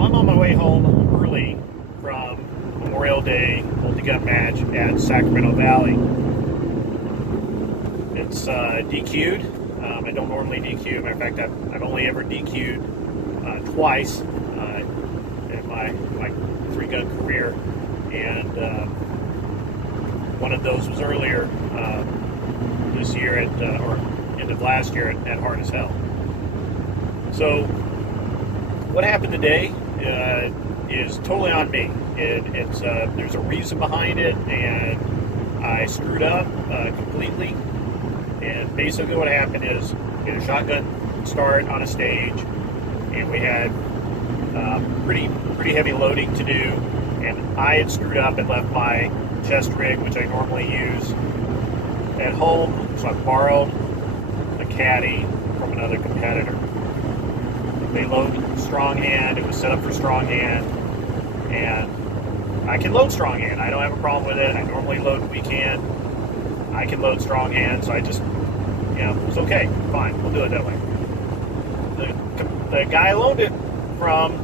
So I'm on my way home early from Memorial Day multi-gun match at Sacramento Valley. It's DQ'd. I don't normally DQ. Matter of fact, I've only ever DQ'd twice in my three-gun career, and one of those was earlier this year or end of last year at Hard as Hell. So what happened today is totally on me. There's a reason behind it, and I screwed up completely. And basically what happened is we had a shotgun start on a stage, and we had pretty heavy loading to do, and I had screwed up and left my chest rig, which I normally use, at home, so I borrowed a caddy from another competitor. They load strong hand. It was set up for strong hand, and I can load strong hand. I don't have a problem with it. I normally load weak hand. I can load strong hand, so I just, it's okay. Fine, we'll do it that way. The guy I loaned it from,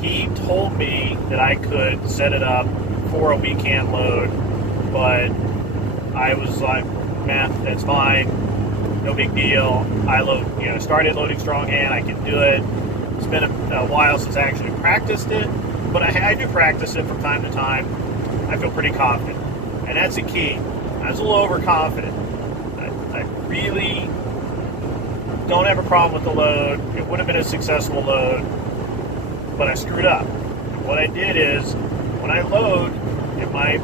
he told me that I could set it up for a weak hand load, but I was like, man, that's fine. No big deal. I started loading strong hand. I can do it. It's been a while since I actually practiced it, but I do practice it from time to time. I feel pretty confident, and that's the key. I was a little overconfident. I really don't have a problem with the load. It would have been a successful load, but I screwed up. What I did is, when I load in my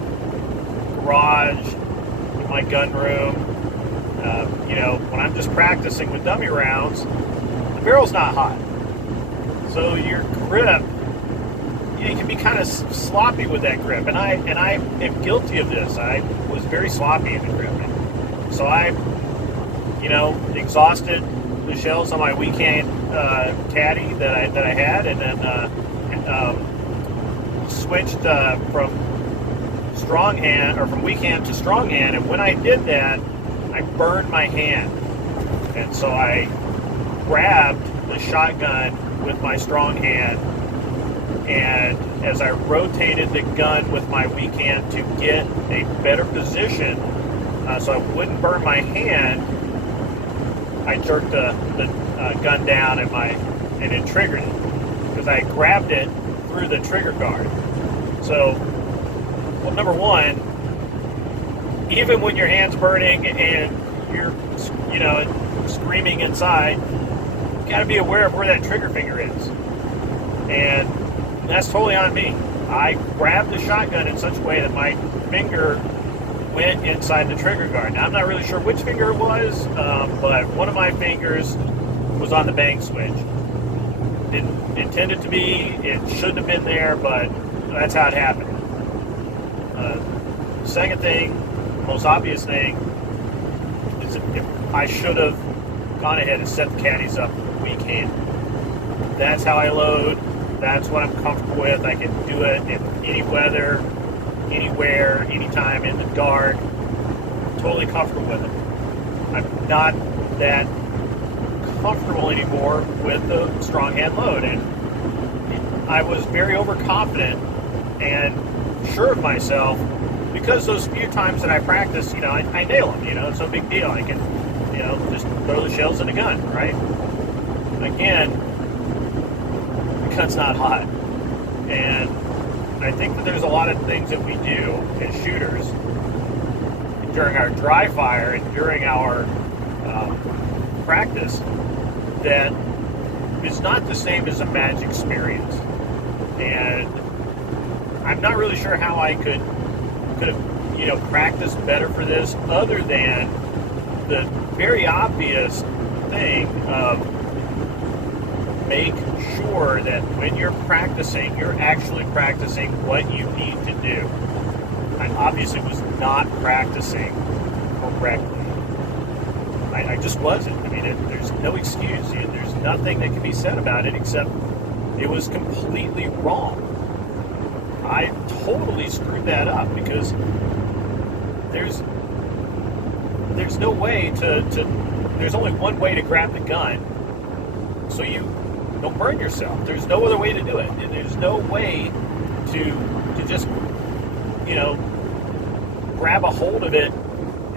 garage, in my gun room, when I'm just practicing with dummy rounds, the barrel's not hot. So your grip, you can be kind of sloppy with that grip. And I am guilty of this. I was very sloppy in the grip. So I, exhausted the shells on my weak hand caddy that I had, and then switched from strong hand, or from weak hand to strong hand. And when I did that, I burned my hand, and so I grabbed the shotgun with my strong hand, and as I rotated the gun with my weak hand to get a better position so I wouldn't burn my hand, I jerked the gun down and it triggered it, because I grabbed it through the trigger guard. So, well, number one, even when your hand's burning and you're, screaming inside, you got to be aware of where that trigger finger is. And that's totally on me. I grabbed the shotgun in such a way that my finger went inside the trigger guard. Now, I'm not really sure which finger it was, but one of my fingers was on the bang switch. Didn't intend it to be. It shouldn't have been there, but that's how it happened. Second thing, most obvious thing, is if I should have gone ahead and set the caddies up with weak hand. That's how I load. That's what I'm comfortable with. I can do it in any weather, anywhere, anytime, in the dark. Totally comfortable with it. I'm not that comfortable anymore with the strong hand load, and I was very overconfident and sure of myself, because those few times that I practice, I nail them, it's no big deal. I can, just throw the shells in the gun, right? Again, the gun's not hot. And I think that there's a lot of things that we do as shooters during our dry fire and during our practice that is not the same as a match experience. And I'm not really sure how I could have, practiced better for this, other than the very obvious thing of make sure that when you're practicing, you're actually practicing what you need to do. I obviously was not practicing correctly. I just wasn't. There's no excuse. There's nothing that can be said about it except it was completely wrong. I totally screwed that up, because there's no way to there's only one way to grab the gun. So you don't burn yourself. There's no other way to do it. And there's no way to just, you know, grab a hold of it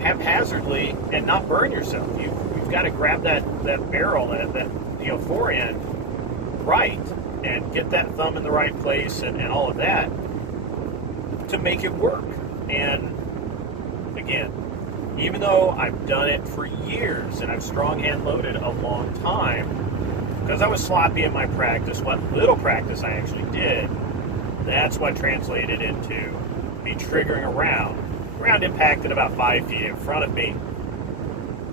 haphazardly and not burn yourself. You've got to grab that barrel, that you know, forend right, and get that thumb in the right place and all of that to make it work. And again, even though I've done it for years and I've strong hand loaded a long time, because I was sloppy in my practice, what little practice I actually did, that's what translated into me triggering around. Ground impacted about 5 feet in front of me.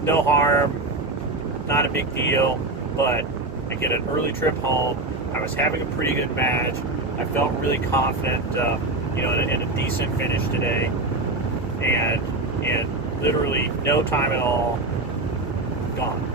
No harm, not a big deal, but I get an early trip home. I was having a pretty good match. I felt really confident, you know, in a decent finish today. And in literally no time at all, gone.